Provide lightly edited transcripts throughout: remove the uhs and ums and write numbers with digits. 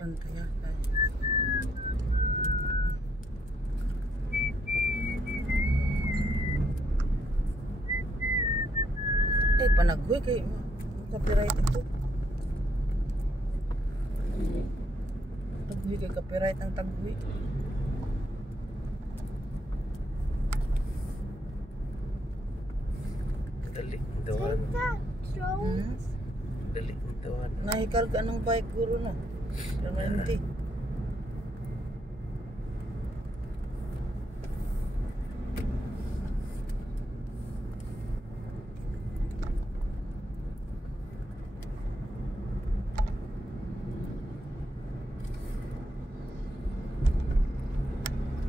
Pantay ya. Panaghoy kay copyright ito. Taghoy kay copyright ang taghoy. Dali, dawan. Dali, dawan. Nahikarga ng bike guro no. Pero hindi.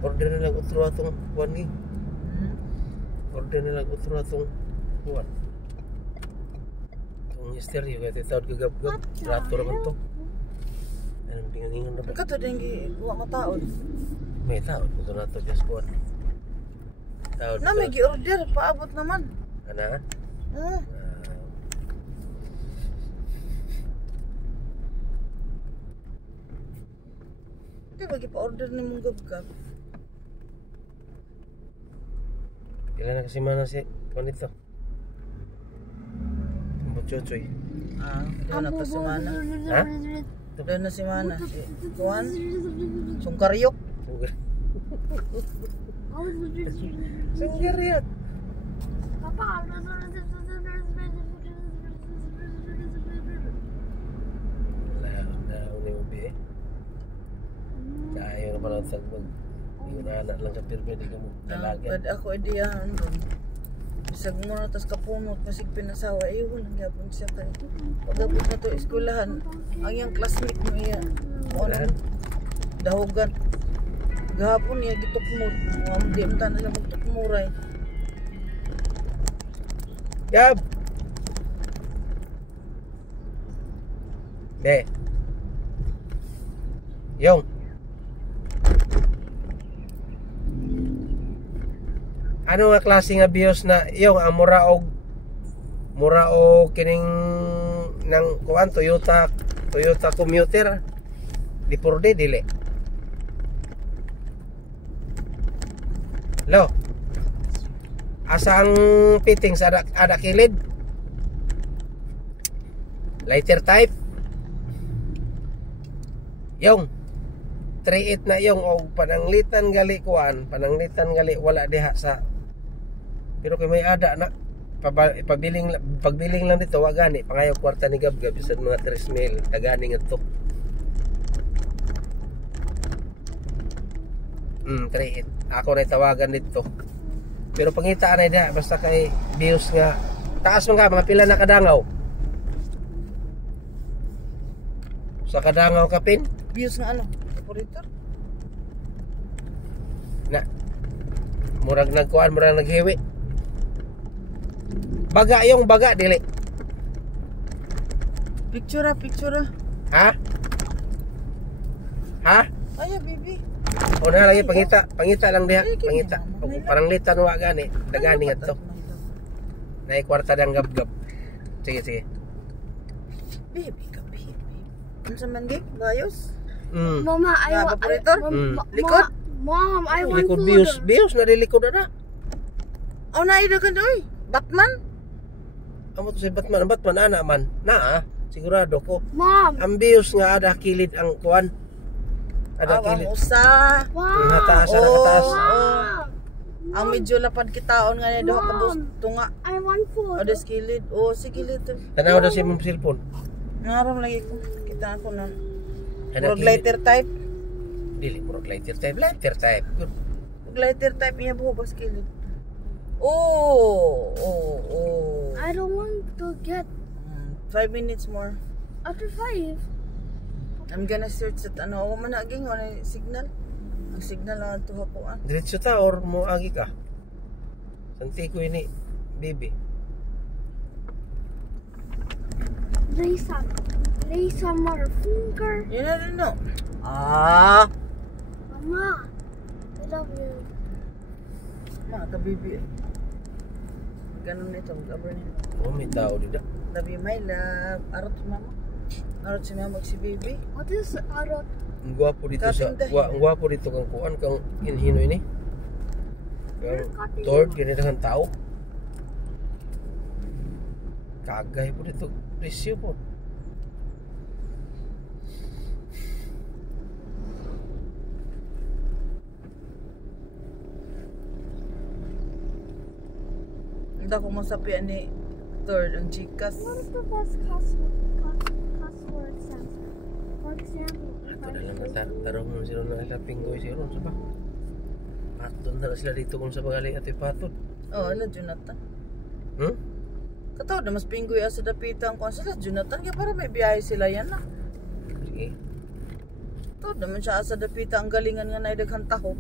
Order na lang utro atong kuwan ni. Order na lang utro atong kuwan. Itong misteryo kaya titawad gagab-gab. Rato naman to. Anong pinganingan na ba? Kato din giwa mo taon. May taon. Ito na to just kuwan. Taon. Na may gi-order paabot naman. Ana? Di ba gipa-order ni mong gab-gab? Ilan na kasi mana si kuwan ito? Chuchoy. Doon na to si Mana. Ha? Doon na si Mana. Si Kuan. Sungkaryok. Sungkaryok. Wala ni mo bi. Kaya naman ang sagbag. Yung anak lang sa pirmi di ka mo dalaga. Pwede ako ideyahan doon. Bisag mo na tas kapunot masig pinasawa iyon ang gapon siya kay pagabot na to eskwelahan ang iyang classmate mo iya ano dahogan gahapon niya gitukmod di mo tanan lang magtukmuray Yab. De. Yung. Ano nga klase nga BIOS na yung ang mura og kining nang kuan Toyota commuter di purde dili. Lo. Asa ang fittings ada kilid? Lighter type. Yung 38 na yung og pananglitan gali wala diha sa pero kay may ada na pagbiling lang dito wa gani pangayo kwarta ni gab-gab bisag mga 3,000 dagani ngadto. 38 ako na tawagan dito. Pero pangita na diha basta kay BIOS nga taas man ka mga pila na kadangaw. Sa kadangaw kapin BIOS nga ano operator na murag nagkuan murag naghiwi. Baga yung baga dili. picture. Ha? Ay baby O na lagi pangita lang diha, pangita. Parang litan wa gani, dagani ngadto. Nay kwarta dang gab-gab. Sige. baby ka baby unsa man di bayos Mama, I want operator likod Mom, I want Likod food. BIOS na dilikod na. oh naida ka doy Batman Amo to si Batman ana man. Sigurado ko. Mom, Ang BIOS nga ada kilid ang kuan. Ada kilid. usa Mom. Nataas. ang medyo lapad kitaon nga niya duha ka bus tunga I want food. o skilid sige lito Tanaw daw si mong cellphone. ngaram lagi ko kita ako na Ada murag kilid. lighter type Dili murag lighter type. Good. murag lighter type niya buho ba skilid I don't want to get 5 minutes more after 5. I'm gonna search at ano o man aging wala signal ang signal lang to hapuan Diretso ta or mo agi ka. Santi ko ini baby. Lay some motherfucker. yun na rin no Mama, I love you. mga kabibi ganun nito mag-abra nito Oh, may tao dito. love you my love arot mama Narot si Mama si Baby. What is arot? Ang gwapo dito sa Katindahin. ang gwapo dito kang kuan kang inhino ini. Kang tord gani dengan tao. Kagay po dito presyo po. Hindi ko masapi ni third ang chikas. What is the best cuss word sense? For example, if Ato I na lang say tarong mo sila na ilapinggoy sila sa ba. Patod na sila dito kung sa bagali at ipatod. Oh, ala Jonathan. Hmm? Kataw na mas pinggoy asa dapitan ko sila Jonathan kaya para may biyahe sila yan na. Sige. Kataw naman siya asa dapitan ang galingan nga na idaghang taho.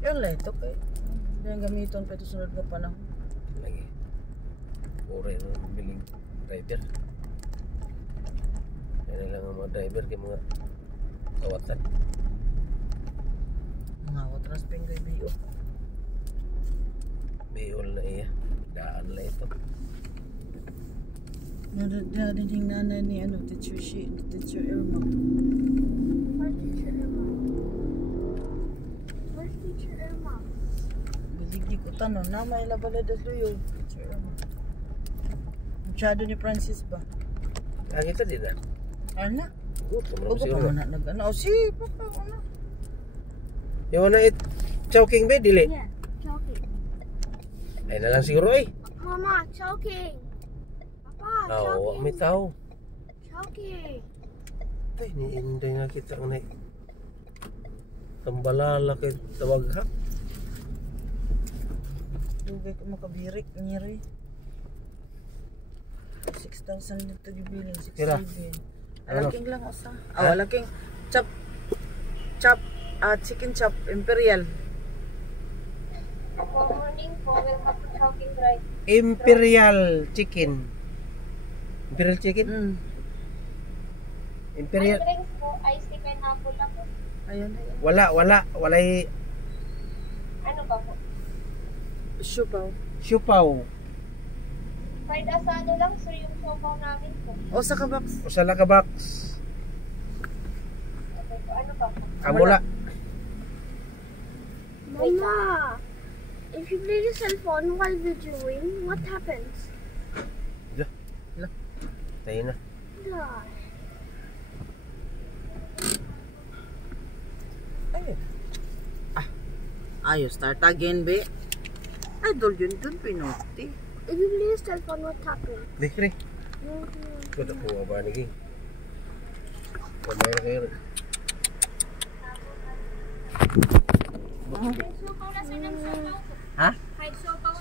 Yan lang ito kay. Yan gamiton pa ito sunod nga panahon. Lagi. Pure na biling driver. Yan lang ang mga driver kay mga kawatan. Mga watras pinggoy biyo. Bihol na iya. Daan na ito. Nadating nanay ni ano, teacher Irma. Where's Teacher Irma? Where's Teacher Irma? Biligdi ko tanong, na may labalada luyo. Teacher Irma. Masyado ni Francis ba? Ang ito din na. Ano? Gutom na Huwag po pa siguro. na nag-ano. O si, papa, ano? Yung na it choking ba dili? Yeah, choking. Ay na lang siguro ay. Mama, choking. Papa, Oo, choking. may tao. Choking. Ay, niinday nga kita ang nay. Tambalala kay tawag ha. Dugay ko makabirik, nyeri. 6,000 dito gibilin, Kira? 6,700. Ano? Alaking lang usa. Ah, alaking chop, chicken chop, imperial. Good morning po. Welcome to Choking Drive. Imperial chicken. Imperial chicken? Mm. Imperial. Drinks po, iced tea pineapple lang po. Ayun, ayun. Walay Ano ba po? Siupaw. siupaw. Fried asado lang, sir, yung sopaw namin po. O sa kabak. Usala ka box. Okay po, ano ba po? Kamula. Mama, if you play your cell phone while videoing, what happens? Tayo na. Gosh. Ayun. Ayos, start again, be. Idol yun dun, pinuti. If you play your cell phone, what happens? Dikri. Mm-hmm. Kuda ko ba ni gi. Kamay kayo. Sopaw na sir ng sopaw po. Ha? Fried sopaw.